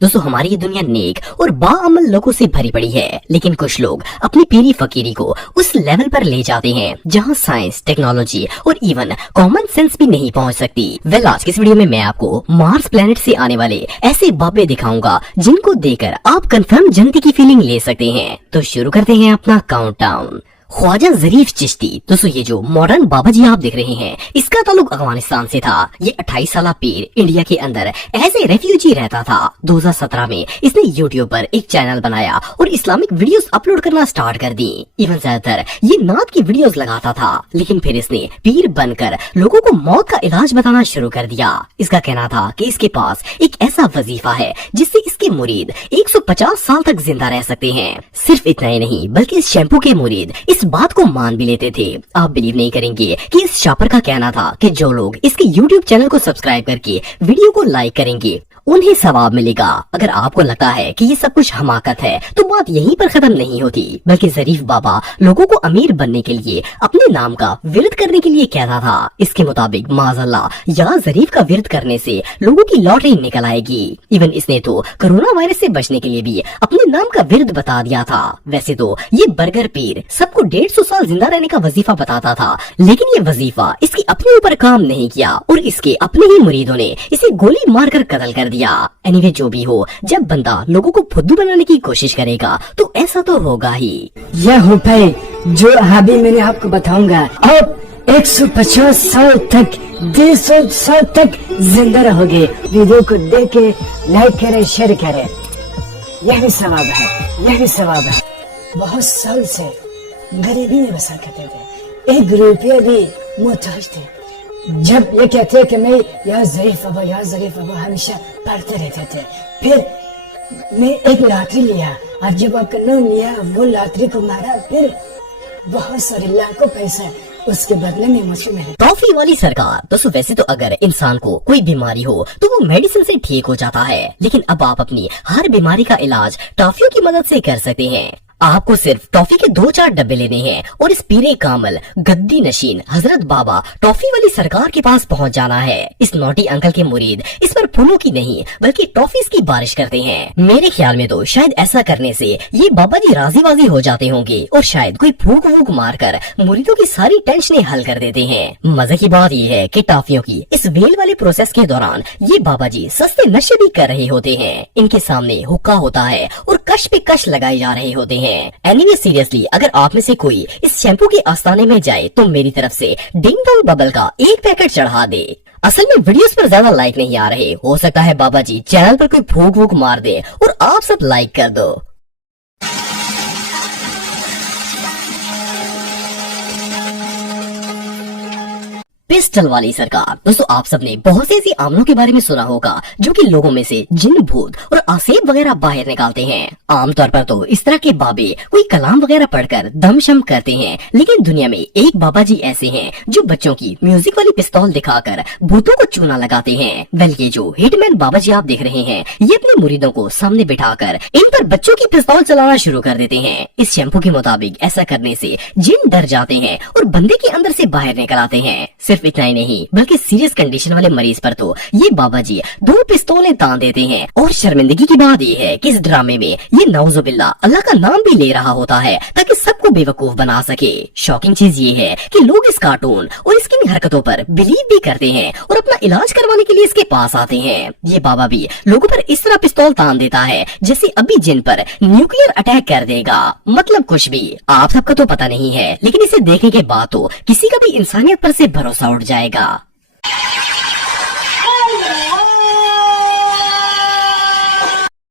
दोस्तों हमारी ये दुनिया नेक और बाअमल लोगों से भरी पड़ी है, लेकिन कुछ लोग अपनी पीरी फकीरी को उस लेवल पर ले जाते हैं जहां साइंस, टेक्नोलॉजी और इवन कॉमन सेंस भी नहीं पहुंच सकती। आज की इस वीडियो में मैं आपको मार्स प्लेनेट से आने वाले ऐसे बाबे दिखाऊंगा जिनको देखकर आप कंफर्म जन्नती की फीलिंग ले सकते हैं। तो शुरू करते हैं अपना काउंटडाउन। ख्वाजा जरीफ चिश्ती। दोस्तों ये जो मॉडर्न बाबा जी आप देख रहे हैं, इसका ताल्लुक अफगानिस्तान से था। ये 28 साल पीर इंडिया के अंदर एज ए रेफ्यूजी रहता था। 2017 में इसने यूट्यूब पर एक चैनल बनाया और इस्लामिक वीडियोस अपलोड करना स्टार्ट कर दी। इवन ज्यादातर ये नात की वीडियोस लगाता था, लेकिन फिर इसने पीर बनकर लोगों को मौत का इलाज बताना शुरू कर दिया। इसका कहना था कि इसके पास एक ऐसा वजीफा है जिससे इसके मुरीद 150 साल तक जिंदा रह सकते हैं। सिर्फ इतना ही नहीं बल्कि इस शैम्पू के मुरीद इस बात को मान भी लेते थे। आप बिलीव नहीं करेंगे कि इस शापर का कहना था कि जो लोग इसके YouTube चैनल को सब्सक्राइब करके वीडियो को लाइक करेंगे उन्हें सवाब मिलेगा। अगर आपको लगता है कि ये सब कुछ हमाकत है तो बात यहीं पर खत्म नहीं होती, बल्कि जरीफ बाबा लोगों को अमीर बनने के लिए अपने नाम का विरद करने के लिए कहता था। इसके मुताबिक माज़अल्लाह या जरीफ का विरद करने से लोगों की लॉटरी निकल आएगी। इवन इसने तो कोरोना वायरस से बचने के लिए भी अपने नाम का विरद बता दिया था। वैसे तो ये बर्गर पीर सबको 150 साल जिंदा रहने का वजीफा बताता था, लेकिन ये वजीफा इसके अपने ऊपर काम नहीं किया और इसके अपने ही मुरीदों ने इसे गोली मारकर कत्ल कर दिया। एनीवे जो भी हो, जब बंदा लोगों को फुद्दू बनाने की कोशिश करेगा तो ऐसा तो होगा ही। यह हो पाए जो अभी मैंने आपको बताऊंगा। आप 150 साल तक 150 साल तक जिंदा रहोगे। वीडियो को देख के लाइक करें, शेयर करें, यह भी सवाब है, यह भी सवाब है। बहुत साल से गरीबी में बसा करते थे, 1 रुपया भी मोहताज थे। जब ये कहते कि मैं या जरीफ बाबा हमेशा पढ़ते रहते थे। फिर मैं एक लॉटरी लिया और जब आपका नाम लिया वो लॉटरी को मारा, फिर बहुत सारे लाखों पैसे उसके बदले में मुझे मिले। टॉफी वाली सरकार। दोस्तों वैसे तो अगर इंसान को कोई बीमारी हो तो वो मेडिसिन से ठीक हो जाता है, लेकिन अब आप अपनी हर बीमारी का इलाज टॉफियों की मदद से कर सकते हैं। आपको सिर्फ टॉफी के 2-4 डब्बे लेने हैं और इस पीरे कामल गद्दी नशीन हजरत बाबा टॉफी वाली सरकार के पास पहुंच जाना है। इस नोटी अंकल के मुरीद इस पर फूलों की नहीं बल्कि टॉफीज की बारिश करते हैं। मेरे ख्याल में तो शायद ऐसा करने से ये बाबा जी राजी वाजी हो जाते होंगे और शायद कोई फूक वूक मार कर मुरीदों की सारी टेंशनें हल कर देते हैं। मजे की बात ये है कि टॉफियों की इस वेल वाले प्रोसेस के दौरान ये बाबा जी सस्ते नशे भी कर रहे होते हैं। इनके सामने हुक्का होता है और कश पे कश लगाए जा रहे होते हैं। एनीवे सीरियसली अगर आप में से कोई इस शैम्पू के आस्ताने में जाए तो मेरी तरफ से डिंग डोंग बबल का 1 पैकेट चढ़ा दे। असल में वीडियोस पर ज्यादा लाइक नहीं आ रहे, हो सकता है बाबा जी चैनल पर कोई फूक वूक मार दे और आप सब लाइक कर दो। पिस्टल वाली सरकार। दोस्तों आप सबने बहुत से ऐसे आमलों के बारे में सुना होगा जो कि लोगों में से जिन, भूत और आसेब वगैरह बाहर निकालते हैं। आमतौर पर तो इस तरह के बाबे कोई कलाम वगैरह पढ़कर दमशम करते हैं, लेकिन दुनिया में एक बाबा जी ऐसे हैं जो बच्चों की म्यूजिक वाली पिस्तौल दिखाकर भूतों को चूना लगाते हैं। वेल ये जो हिटमैन बाबा जी आप देख रहे हैं, ये अपने मुरीदों को सामने बिठाकर इन पर बच्चों की पिस्तौल चलाना शुरू कर देते हैं। इस शैम्पू के मुताबिक ऐसा करने से जिन डर जाते हैं और बंदे के अंदर से बाहर निकल आते हैं। सिर्फ इतना ही नहीं बल्कि सीरियस कंडीशन वाले मरीज पर तो ये बाबा जी 2 पिस्तौलें तान देते हैं। और शर्मिंदगी की बात ये है कि इस ड्रामे में ये नौजुबिल्ला अल्लाह का नाम भी ले रहा होता है ताकि सबको बेवकूफ बना सके। शॉकिंग चीज ये है कि लोग इस कार्टून और इसकी हरकतों पर बिलीव भी करते हैं और अपना इलाज करवाने के लिए इसके पास आते हैं। ये बाबा भी लोगों पर इस तरह पिस्तौल तान देता है जैसे अभी जिन पर न्यूक्लियर अटैक कर देगा। मतलब कुछ भी। आप सबको तो पता नहीं है, लेकिन इसे देखने के बाद तो किसी का भी इंसानियत पर से भरोसा उठ जाएगा।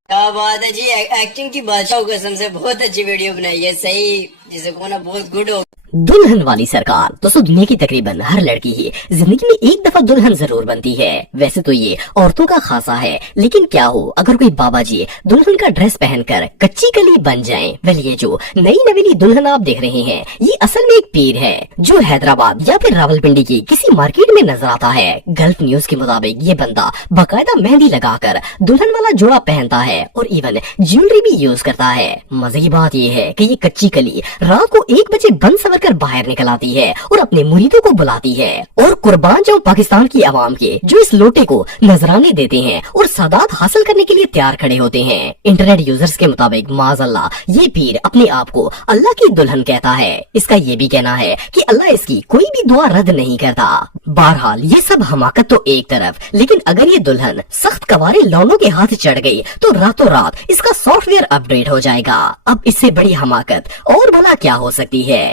क्या बात है जी, एक्टिंग की बादशाह कसम से बहुत अच्छी वीडियो बनाई है। सही जिसे को ना बहुत गुड हो। दुल्हन वाली सरकार। दोस्तों दुनिया की तकरीबन हर लड़की ही जिंदगी में एक दफा दुल्हन जरूर बनती है। वैसे तो ये औरतों का खासा है, लेकिन क्या हो अगर कोई बाबा जी दुल्हन का ड्रेस पहनकर कच्ची कली बन जाएं। वेल ये जो नई नवेली दुल्हन आप देख रहे हैं, ये असल में एक पीर है जो हैदराबाद या फिर रावलपिंडी की किसी मार्केट में नजर आता है। गल्फ न्यूज के मुताबिक ये बंदा बाकायदा मेहंदी लगाकर दुल्हन वाला जोड़ा पहनता है और इवन ज्वेलरी भी यूज करता है। मजे की बात ये है कि ये कच्ची कली रात को 1 बजे बंद सवर कर बाहर निकल आती है और अपने मुरीदों को बुलाती है। और कुर्बान जाऊं पाकिस्तान की आवाम के जो इस लोटे को नजराने देते हैं और सादात हासिल करने के लिए तैयार खड़े होते हैं। इंटरनेट यूजर्स के मुताबिक माज़अल्लाह ये पीर अपने आप को अल्लाह की दुल्हन कहता है। इसका ये भी कहना है कि अल्लाह इसकी कोई भी दुआ रद्द नहीं करता। बहरहाल ये सब हमाकत तो एक तरफ, लेकिन अगर ये दुल्हन सख्त कवारे लौनों के हाथ चढ़ गई तो रातों रात इसका सॉफ्टवेयर अपडेट हो जाएगा। अब इससे बड़ी हमाकत और भला क्या हो सकती है।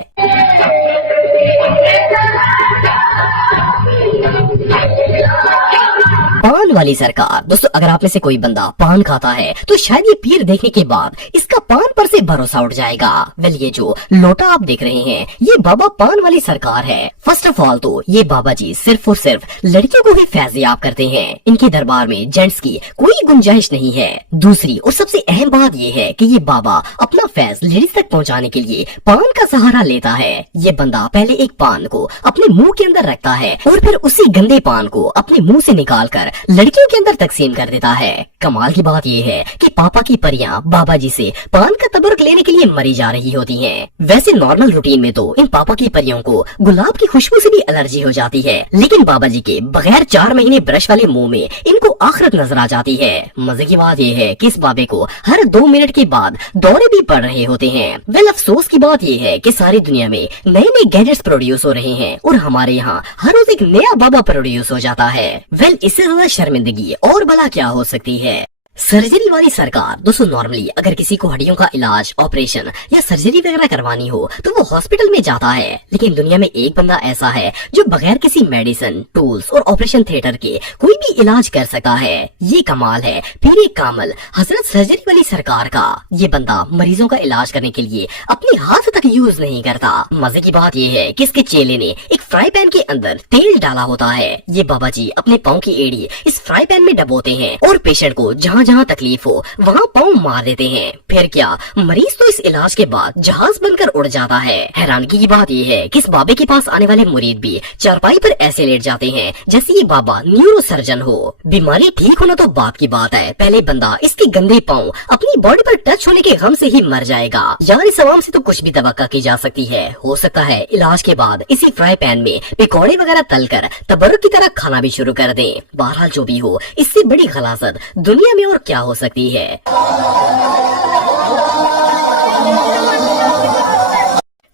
पान वाली सरकार। दोस्तों अगर आप में से कोई बंदा पान खाता है तो शायद ये पीर देखने के बाद इसका पान पर से भरोसा उठ जाएगा। वेल ये जो लोटा आप देख रहे हैं ये बाबा पान वाली सरकार है। फर्स्ट ऑफ ऑल तो ये बाबा जी सिर्फ और सिर्फ लड़कियों को ही फैज़याब करते हैं। इनके दरबार में जेंट्स की कोई गुंजाइश नहीं है। दूसरी और सबसे अहम बात ये है कि ये बाबा अपना फैज लेडीज तक पहुंचाने के लिए पान का सहारा लेता है। ये बंदा पहले एक पान को अपने मुंह के अंदर रखता है और फिर उसी गंदे पान को अपने मुंह से निकाल कर लड़कियों के अंदर तकसीम कर देता है। कमाल की बात ये है कि पापा की परियां बाबा जी से पान का तबरुक लेने के लिए मरी जा रही होती हैं। वैसे नॉर्मल रूटीन में तो इन पापा की परियों को गुलाब की खुशबू से भी एलर्जी हो जाती है, लेकिन बाबा जी के बगैर 4 महीने ब्रश वाले मुंह में इनको आखिरत नजर आ जाती है। मजे की बात ये है कि इस बाबे को हर 2 मिनट के बाद दौरे भी पड़ रहे होते हैं। वेल अफसोस की बात ये है कि सारी दुनिया में नए नए गैजेट्स प्रोड्यूस हो रहे हैं और हमारे यहाँ हर रोज एक नया बाबा प्रोड्यूस हो जाता है। वेल इससे ज्यादा शर्मिंदगी और भला क्या हो सकती है। सर्जरी वाली सरकार। दोस्तों नॉर्मली अगर किसी को हड्डियों का इलाज, ऑपरेशन या सर्जरी वगैरह करवानी हो तो वो हॉस्पिटल में जाता है, लेकिन दुनिया में एक बंदा ऐसा है जो बगैर किसी मेडिसिन, टूल्स और ऑपरेशन थिएटर के कोई भी इलाज कर सकता है। ये कमाल है पीर कामल हजरत सर्जरी वाली सरकार का। ये बंदा मरीजों का इलाज करने के लिए अपने हाथ तक यूज नहीं करता। मजे की बात ये है कि इसके चेले ने एक फ्राई पैन के अंदर तेल डाला होता है। ये बाबा जी अपने पाँव की एड़ी इस फ्राई पैन में डबोते हैं और पेशेंट को जहाँ जहाँ तकलीफ हो वहाँ पाँव मार देते हैं। फिर क्या मरीज तो इस इलाज के बाद जहाज बनकर उड़ जाता है। हैरानगी की बात यह है कि इस बाबे के पास आने वाले मुरीद भी चारपाई पर ऐसे लेट जाते हैं जैसे ये बाबा न्यूरो सर्जन हो। बीमारी ठीक होना तो बात की बात है, पहले बंदा इसके गंदे पाँव अपनी बॉडी पर टच होने के गम से ही मर जाएगा। यार इस आवाम से तो कुछ भी तवक्का की जा सकती है। हो सकता है इलाज के बाद इसी फ्राई पैन में पकौड़े वगैरह तल कर तबरुक की तरह खाना भी शुरू कर दें। बहरहाल जो भी हो, इससे बड़ी गलाजत दुनिया में और क्या हो सकती है।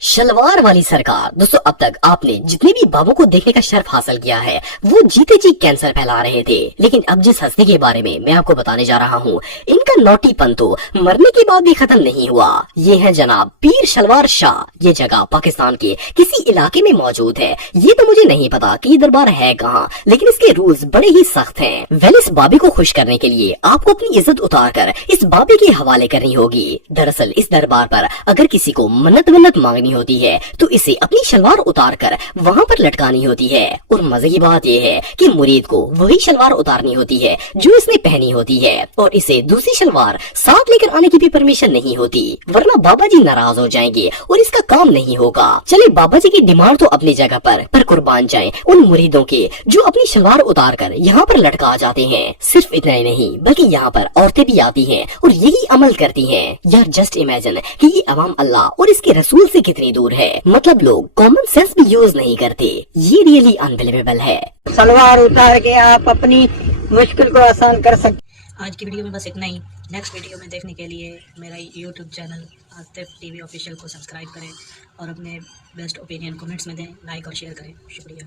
शलवार वाली सरकार। दोस्तों अब तक आपने जितने भी बाबों को देखने का शर्फ हासिल किया है वो जीते जी कैंसर फैला रहे थे, लेकिन अब जिस हस्ती के बारे में मैं आपको बताने जा रहा हूँ इनका नौटीपन तो मरने के बाद भी खत्म नहीं हुआ। ये है जनाब पीर शलवार शाह। ये जगह पाकिस्तान के किसी इलाके में मौजूद है। ये तो मुझे नहीं पता कि ये दरबार है कहाँ, लेकिन इसके रूल्स बड़े ही सख्त हैं। वेल इस बाबे को खुश करने के लिए आपको अपनी इज्जत उतार कर इस बाबे के हवाले करनी होगी। दरअसल इस दरबार पर अगर किसी को मन्नत मांगनी होती है तो इसे अपनी शलवार उतार कर वहाँ पर लटकानी होती है। और मजे की बात यह है कि मुरीद को वही शलवार उतारनी होती है जो इसने पहनी होती है, और इसे दूसरी शलवार साथ लेकर आने की भी परमिशन नहीं होती, वरना बाबा जी नाराज हो जाएंगे और इसका काम नहीं होगा। चले बाबा जी की डिमांड तो अपनी जगह पर कुर्बान जाएं उन मुरीदों के जो अपनी शलवार उतार कर यहाँ पर लटका जाते हैं। सिर्फ इतना ही नहीं बल्कि यहाँ पर औरतें भी आती हैं और यही अमल करती हैं। यार जस्ट इमेजिन कि ये अवाम अल्लाह और इसके रसूल से कितनी दूर है। मतलब लोग कॉमन सेंस भी यूज नहीं करते। ये रियली अनबिलीवेबल है। सलवार उतार के आप अपनी मुश्किल को आसान कर सकते। आज की वीडियो में बस इतना ही। नेक्स्ट वीडियो में देखने के लिए मेरा YouTube channel Atif TV official को सब्सक्राइब करें और अपने बेस्ट ओपिनियन कमेंट्स में दें, लाइक और शेयर करें। शुक्रिया।